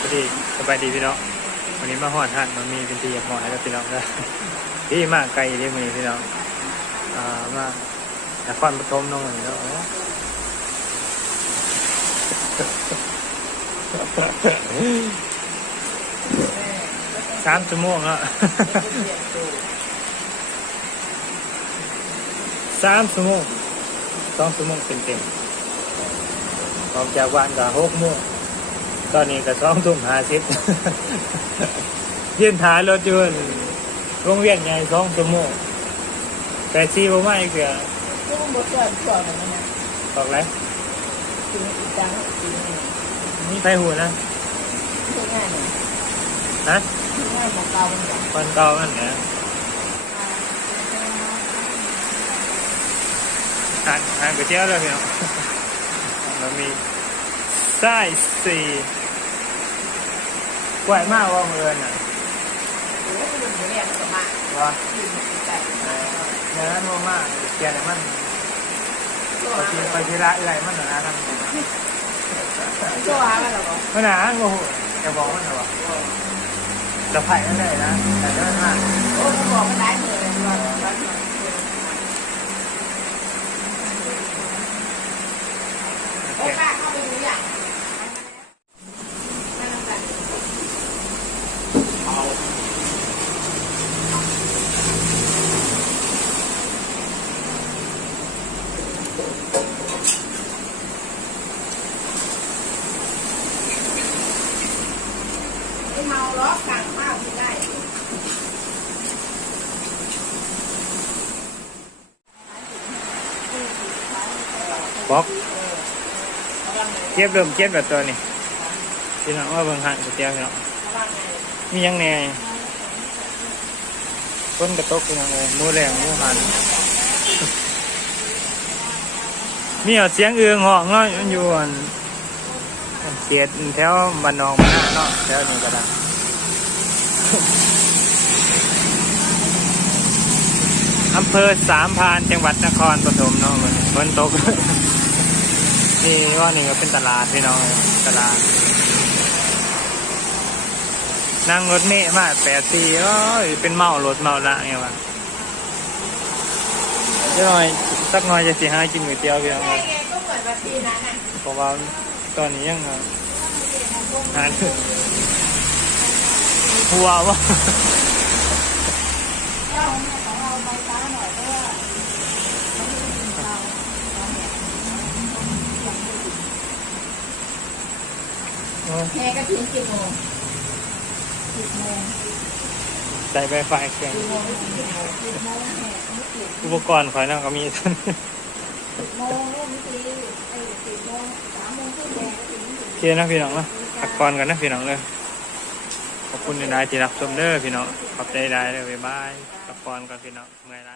พอดีสบายดีพี่น้องวันนี้มาหอดหันมันมีเป็นทีอยากหอดให้กับพี่น้องนะดีมากไกลเรียกมือพี่น้องอ่ามานครปฐมน้องนี่เนาะสามชั่วโมงแล้วสามชั่วโมงสองชั่วโมงเต็มๆออกจากวันก็หกโมง ตอนนี้ก็สองทุ่มห้าสิบยืนท้ายรถอยนโรงเรียนใหญ่สองชั่วโมงแต่ซีบ่ไม่เกือซึ่งบทเกิดก่อนนะนะออกแล้วถึงอีกจังอีกนี่นี่ไปหูนะที่ง่ายหนึ่งฮะที่ง่ายของเก่ามันจังคนเก่านั่นแหละทานทานก๋วยเตี๋ยวเลยพี่น้องเรามี ไส้สี่กล้วยมากว่าเมือนอะหรือว่ามันจะเรียกสมาว่าที่มันใจเนื้อนัวมากเกียร์เนี่ยมันตัวไปทีไปทีละอะไรมันหนากันตัวอะไรหรอมันหนาโอ้โหจะบอกมันเหรอจะไผ่นั่นเลยนะแต่เดินมากโอ้ผมบอกมันได้เลยว่าว่า โอ โอ้ เค ป้าเข้าไปดูอย่าง ไม่ เมางข้าวที่ได้บอกเทียบเริ่มเทียบแบบตัวนี้พี่น้องว่าเบิ่งหันก๋วยเตี๋ยวพี่น้องมียังแหน่ต้นกระตกพี่น้องเลยมูแรงหมูหันมีเสียงเอืองหอกเนาะอยู่อันเสียดแถวบ้านนองบ้านนาเนาะแถวนี้ก็ได้ อำเภอสามพรานจังหวัดนครปฐมเนาะมันฝนตกนี่ว่านี่ก็เป็นตลาดพี่น้องตลาดนั่งรถเมล์มาแปดสี่โอ้ยเป็นเมารถเมาละไงวะเดี๋ยวหน่อยสักหน่อยจะสิหากินก๋วยเตี๋ยวพี่น้องใช่ไงก็เหมือนแบบปีนั้นน่ะเพราะว่าตอนนี้ยังหา หาหัววะเจ้าของเราไปช้าหน่อยเพราะว่าแม่ก็ถึงสิบโมงสิบโมงใส่ไฟไฟเครื่องสิบโมงไม่ถึงสิบโมงสิบโมงแม่ไม่ถึงอุปกรณ์ข่อยนั่งก็มีท่านสิบโมงลูกไม่ตีไอ้สิบโมงสามโมงครึ่งแม่ก็ถึงโอเคนะพี่น้องนะพักก่อนกันนะพี่น้องเลยขอบ คุณในรายที่รับชมเด้อพี่น้องขอบใจได้เลยบ๊ายบายพับฟอนกับพี่น้องเมื่อยไร